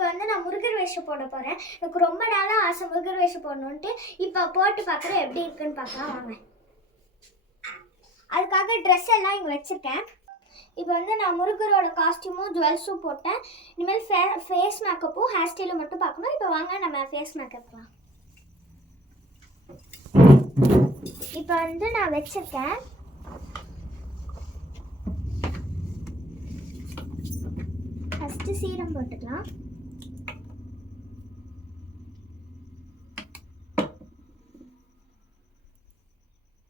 இப்போ வந்து நான் முருகர் வேஷம் போட போகிறேன். எனக்கு ரொம்ப நாளாக ஆசை முருகர் வேஷம் போடணுன்ட்டு. இப்போ போட்டு பார்க்குறேன் எப்படி இருக்குன்னு பார்க்கலாம் வாங்க. அதுக்காக ட்ரெஸ் எல்லாம் இங்கே வச்சுருக்கேன். இப்போ வந்து நான் முருகரோட காஸ்டியூமும் ஜுவல்ஸும் போட்டேன். இனிமேல் ஃபேஸ் மேக்கப்பும் ஹேர் ஸ்டைலும் மட்டும் பார்க்கணும். இப்போ வாங்க நம்ம ஃபேஸ் மேக்கப்லாம். இப்போ வந்து நான் வச்சுருக்கேன். ஃபஸ்ட்டு சீரம் போட்டுக்கலாம்.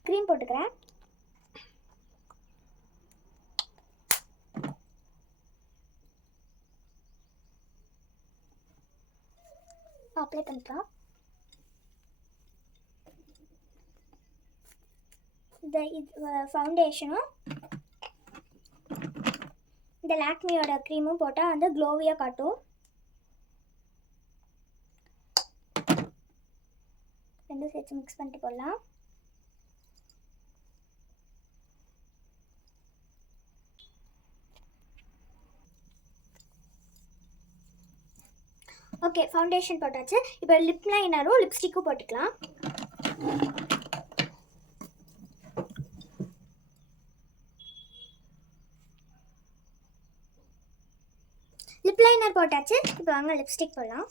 க்ரீம் போட்டுக்கிறேன். அப்ளை பண்ணிக்கலாம். இது ஃபவுண்டேஷனும் இந்த லாக்மியோட க்ரீமும் போட்டால் வந்து க்ளோவியாக காட்டும். ரெண்டும் சேர்த்து மிக்ஸ் பண்ணிட்டு போடலாம். ஓகே, ஃபவுண்டேஷன் போட்டாச்சு. இப்போ லிப் லைனரும் லிப்ஸ்டிக்கும் போட்டுக்கலாம். லிப் லைனர் போட்டாச்சு. இப்போ வாங்க லிப்ஸ்டிக் போடலாம்.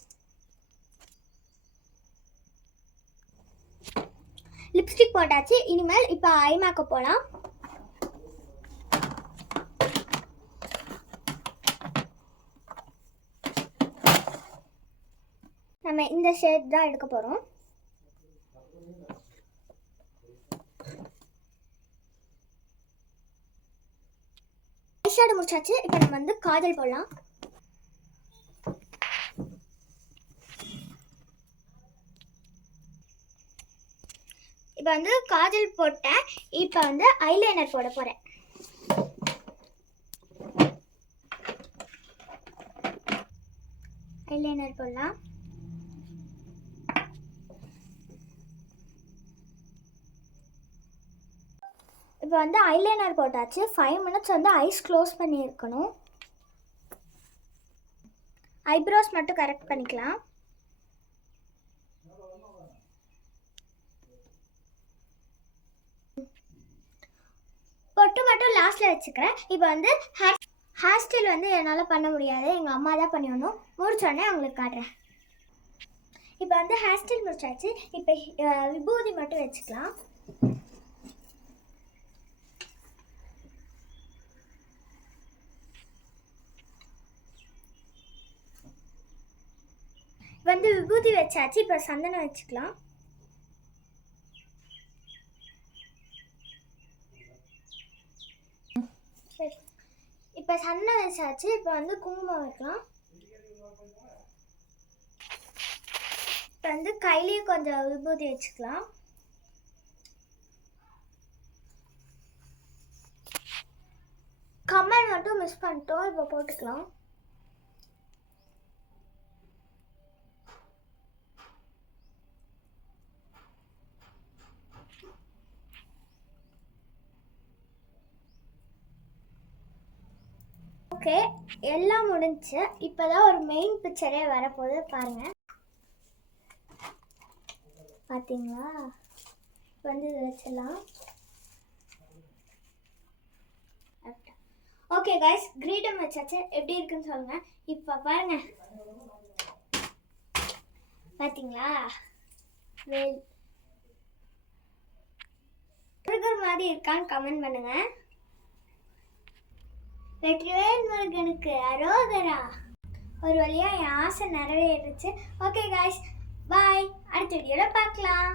லிப்ஸ்டிக் போட்டாச்சு. இனிமேல் இப்போ ஐ மேக்கப் போடலாம். நம்ம இந்த ஷேட் தான் எடுக்க போகிறோம். ஐஷேடோ முடிச்சாச்சு. இப்போ நம்ம வந்து காஜல் போடலாம். இப்போ வந்து காஜல் போட்டேன். இப்போ வந்து ஐலைனர் போட போகிறேன். ஐலைனர் போடலாம். இப்போ வந்து ஐலைனர் போட்டாச்சு. 5 minutes வந்து ஐஸ் க்ளோஸ் பண்ணியிருக்கணும். ஐப்ரோஸ் மட்டும் கரெக்ட் பண்ணிக்கலாம். பொட்டு மட்டும் லாஸ்ட்டில் வச்சுக்கிறேன். இப்போ வந்து ஹேர் ஸ்டைல் வந்து என்னால் பண்ண முடியாது, எங்கள் அம்மா தான் பண்ணிடணும். முடிச்சோடனே அவங்களுக்கு காட்டுறேன். இப்போ வந்து ஹேர் ஸ்டைல் முடிச்சாச்சு. இப்போ விபூதி மட்டும் வச்சுக்கலாம். வந்து விபூதி வச்சாச்சு. இப்போ சந்தனம் வச்சுக்கலாம். இப்போ சந்தனம் வச்சாச்சு. இப்போ வந்து குங்குமம் வைக்கலாம். இப்போ வந்து கையிலையும் கொஞ்சம் விபூதி வச்சுக்கலாம். கம்மல் மட்டும் மிஸ் பண்ணிட்டோம். இப்போ போட்டுக்கலாம். ஓகே, எல்லாம் முடிஞ்சு. இப்போ தான் ஒரு மெயின் பிக்சரே வரப்போகுது பாருங்கள். பார்த்தீங்களா? வந்து இதை வச்சிடலாம். ஓகே கைஸ், கிரீடம் வச்சாச்சு. எப்படி இருக்குன்னு சொல்லுங்கள். இப்போ பாருங்கள், பார்த்தீங்களா? முருகர் மாதிரி இருக்கான்னு கமெண்ட் பண்ணுங்கள். வெற்றிவேல் முருகனுக்கு அரோகரா. ஒரு வழியாக என் ஆசை நிறைவேறிச்சு. ஓகே காய்ஸ், பாய். அடுத்த வீடியோவில் பார்க்கலாம்.